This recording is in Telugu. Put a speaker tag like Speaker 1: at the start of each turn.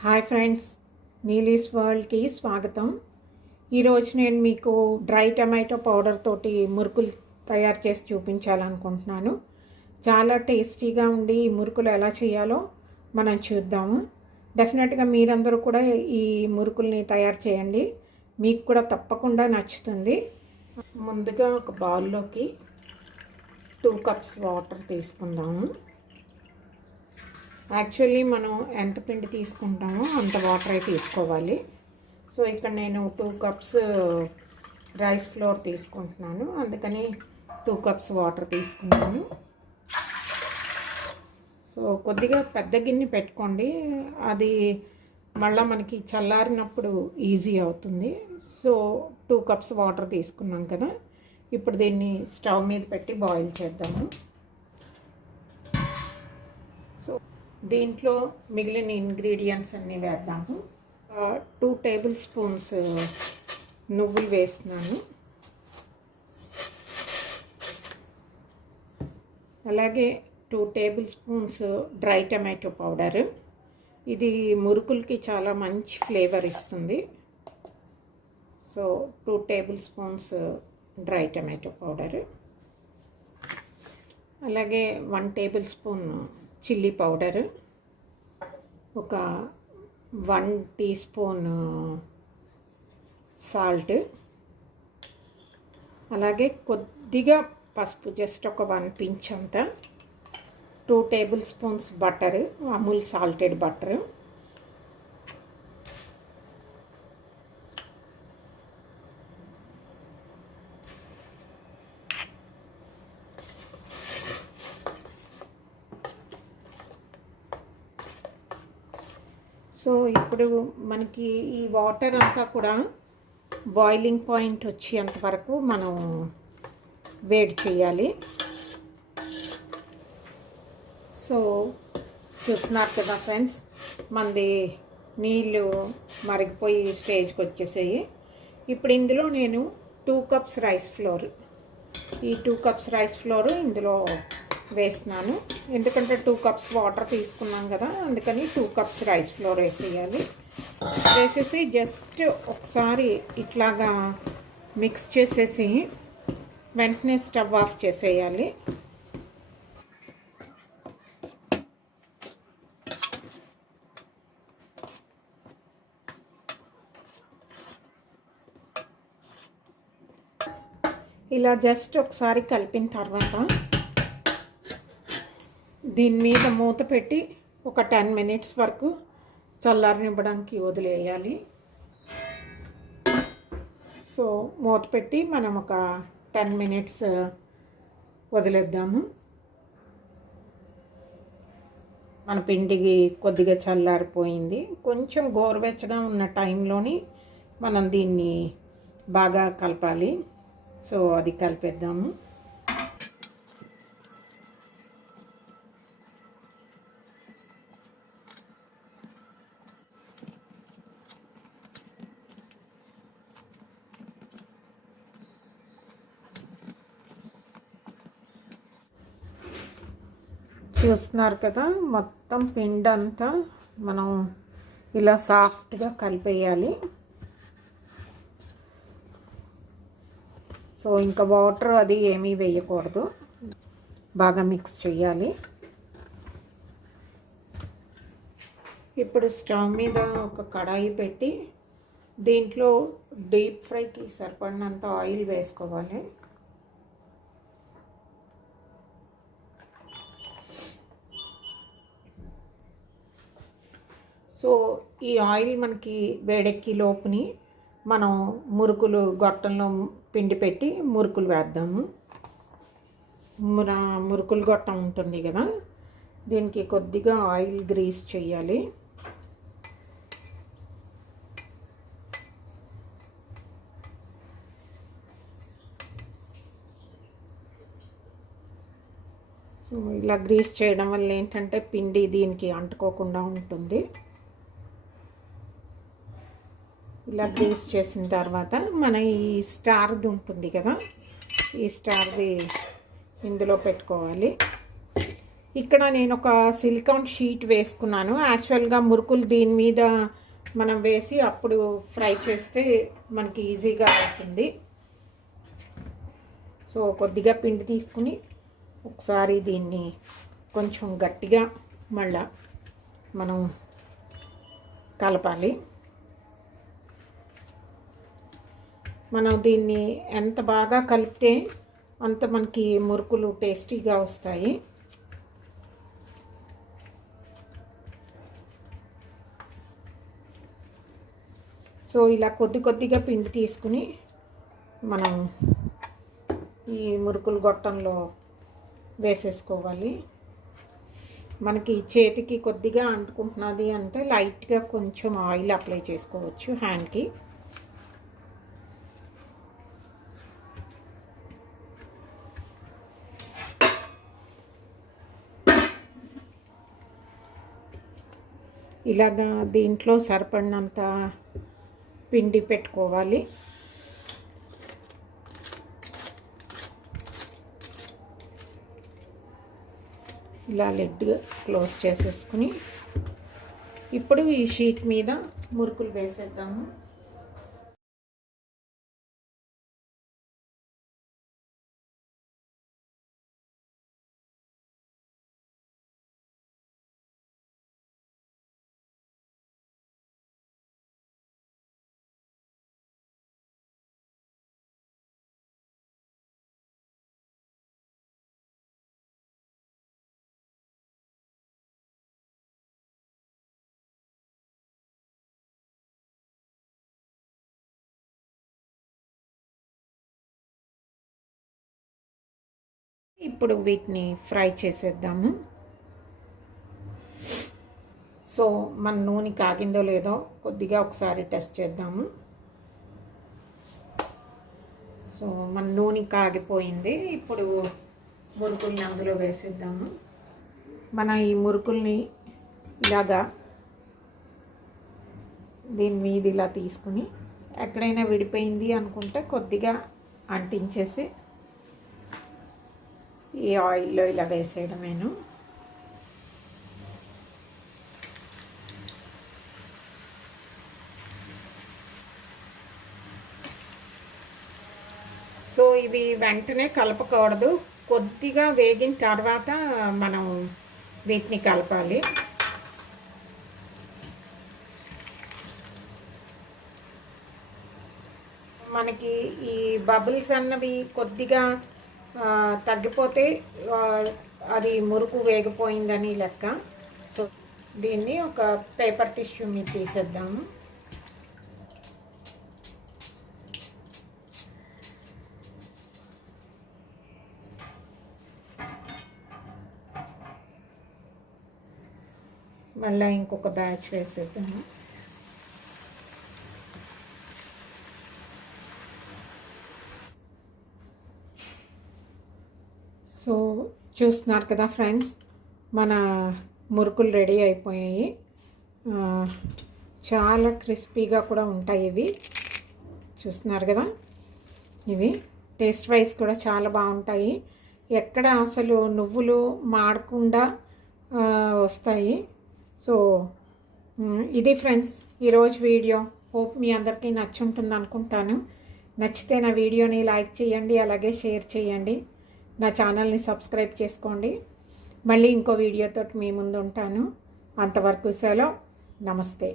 Speaker 1: హాయ్ ఫ్రెండ్స్ నీలీస్ వరల్డ్కి స్వాగతం. ఈరోజు నేను మీకు డ్రై టమాటో పౌడర్ తోటి మురుకులు తయారు చేసి చూపించాలనుకుంటున్నాను. చాలా టేస్టీగా ఉండి ఈ మురుకులు ఎలా చేయాలో మనం చూద్దాము. డెఫినెట్గా మీరందరూ కూడా ఈ మురుకుల్ని తయారు చేయండి. మీకు కూడా తప్పకుండా నచ్చుతుంది. ముందుగా ఒక బౌల్లోకి టూ కప్స్ వాటర్ తీసుకుందాము. యాక్చువల్లీ మనం ఎంత పిండి తీసుకుంటామో అంత వాటర్ అయితే తీసుకోవాలి. సో ఇక్కడ నేను టూ కప్స్ రైస్ ఫ్లోర్ తీసుకుంటున్నాను. అందుకని టూ కప్స్ వాటర్ తీసుకున్నాను. సో కొద్దిగా పెద్ద గిన్నె పెట్టుకోండి. అది మళ్ళీ మనకి చల్లారినప్పుడు ఈజీ అవుతుంది. సో టూ కప్స్ వాటర్ తీసుకున్నాం కదా. ఇప్పుడు దీన్ని స్టవ్ మీద పెట్టి బాయిల్ చేద్దాము సో దీంట్లో మిగిలిన ఇంగ్రీడియంట్స్ అన్నీ వేద్దాము. టూ టేబుల్ స్పూన్స్ నువ్వులు వేస్తున్నాను. అలాగే two tablespoons dry tomato powder ఇది మురుకులకి చాలా మంచి ఫ్లేవర్ ఇస్తుంది. So two tablespoons dry tomato powder అలాగే one tablespoon chilli powder ఒక వన్ టీ స్పూన్ సాల్ట్ అలాగే కొద్దిగా పసుపు జస్ట్ ఒక వన్ పించ్ అంతా two tablespoons butter Amul salted butter so ఇప్పుడు మనకి ఈ వాటర్ అంతా కూడా బాయిలింగ్ పాయింట్ వచ్చేంత వరకు మనం వేడి చేయాలి. సో చూస్తున్నారు కదా ఫ్రెండ్స్ మనది నీళ్ళు మరిగిపోయి స్టేజ్కి వచ్చేసాయి. ఇప్పుడు ఇందులో నేను టూ కప్స్ రైస్ ఫ్లోర్ ఈ టూ కప్స్ రైస్ ఫ్లోర్ ఇందులో వేస్తున్నాను ఎందుకంటే టూ కప్స్ వాటర్ తీసుకున్నాం కదా అందుకని టూ కప్స్ రైస్ ఫ్లోర్ వేసేయాలి. వేసేసి జస్ట్ ఒకసారి ఇట్లాగా మిక్స్ చేసేసి వెంటనే స్టవ్ ఆఫ్ చేసేయాలి. ఇలా జస్ట్ ఒకసారి కలిపిన తర్వాత దీని మీద మూత పెట్టి ఒక టెన్ మినిట్స్ వరకు చల్లారనివ్వడానికి వదిలేయాలి. సో మూత పెట్టి మనం ఒక టెన్ మినిట్స్ వదిలేద్దాము. మన పిండికి కొద్దిగా చల్లారిపోయింది. కొంచెం గోరువెచ్చగా ఉన్న టైంలోని మనం దీన్ని బాగా కలపాలి. సో అది కలిపేద్దాము. చూస్తున్నారు కదా మొత్తం పిండి అంతా మనం ఇలా సాఫ్ట్గా కలిపేయాలి. సో ఇంకా వాటర్ అది ఏమీ వేయకూడదు. బాగా మిక్స్ చేయాలి. ఇప్పుడు స్టవ్ మీద ఒక కడాయి పెట్టి దీంట్లో డీప్ ఫ్రైకి సరిపడినంత ఆయిల్ వేసుకోవాలి. సో ఈ ఆయిల్ మనకి వేడెక్కి లోపుని మనం మురుకులు గొట్టంలో పిండి పెట్టి మురుకులు వేద్దాము. ముర మురుకులు గొట్టం ఉంటుంది కదా దీనికి కొద్దిగా ఆయిల్ గ్రీస్ చేయాలి. సో ఇలా గ్రీస్ చేయడం వల్ల ఏంటంటే పిండి దీనికి అంటుకోకుండా ఉంటుంది. ఇలా గ్రీస్ చేసిన తర్వాత మన ఈ స్టార్ది ఉంటుంది కదా ఈ స్టార్ది ఇందులో పెట్టుకోవాలి. ఇక్కడ నేను ఒక సిలికాన్ షీట్ వేసుకున్నాను. యాక్చువల్గా మురుకులు దీని మీద మనం వేసి అప్పుడు ఫ్రై చేస్తే మనకి ఈజీగా అవుతుంది. సో కొద్దిగా పిండి తీసుకుని ఒకసారి దీన్ని కొంచెం గట్టిగా మళ్ళా మనం కలపాలి. మనం దీన్ని ఎంత బాగా కలిపితే అంత మనకి మురుకులు టేస్టీగా వస్తాయి. సో ఇలా కొద్ది కొద్దిగా పిండి తీసుకుని మనం ఈ మురుకులు గొట్టంలో వేసేసుకోవాలి. మనకి చేతికి కొద్దిగా అంటుకుంటున్నది అంటే లైట్గా కొంచెం ఆయిల్ అప్లై చేసుకోవచ్చు హ్యాండ్కి. ఇలాగా దీంట్లో సరిపడినంత పిండి పెట్టుకోవాలి. ఇలా లెడ్ క్లోజ్ చేసేసుకుని ఇప్పుడు ఈ షీట్ మీద మురుకులు వేసేద్దాము. ఇప్పుడు వీటిని ఫ్రై చేసేద్దాము. సో మన నూనె కాగిందో లేదో కొద్దిగా ఒకసారి టెస్ట్ చేద్దాము. సో మన నూనె కాగిపోయింది. ఇప్పుడు మురుకుల్ని అందులో వేసేద్దాము. మన ఈ మురుకుల్ని ఇలాగా దీని మీద ఇలా తీసుకుని ఎక్కడైనా విడిపోయింది అనుకుంటే కొద్దిగా అంటించేసి ఈ ఆయిల్లో ఇలా వేసేయడమేను. సో ఇవి వెంటనే కలపకూడదు. కొద్దిగా వేగిన తర్వాత మనం వీటిని కలపాలి. మనకి ఈ బబుల్స్ అన్నవి కొద్దిగా తగ్గిపోతే అది మురుకు వేగిపోయిందని లెక్క. సో దీన్ని ఒక పేపర్ టిష్యూ మీద తీసేద్దాము. మళ్ళీ ఇంకొక బ్యాచ్ వేసేద్దాము సో చూస్తున్నారు కదా ఫ్రెండ్స్ మన మురుకులు రెడీ అయిపోయాయి. చాలా క్రిస్పీగా కూడా ఉంటాయి ఇవి. చూస్తున్నారు కదా? ఇవి టేస్ట్ వైజ్ కూడా చాలా బాగుంటాయి. ఎక్కడ అసలు నువ్వులు మాడకుండా వస్తాయి. సో ఇది ఫ్రెండ్స్ ఈరోజు వీడియో. హోప్ మీ అందరికీ నచ్చుంటుంది అనుకుంటాను. నచ్చితే నా వీడియోని లైక్ చేయండి అలాగే షేర్ చేయండి. నా ఛానల్ని సబ్స్క్రైబ్ చేసుకోండి. మళ్ళీ ఇంకో వీడియోతో మీ ముందు ఉంటాను అంతవరకు సెలవు. నమస్తే.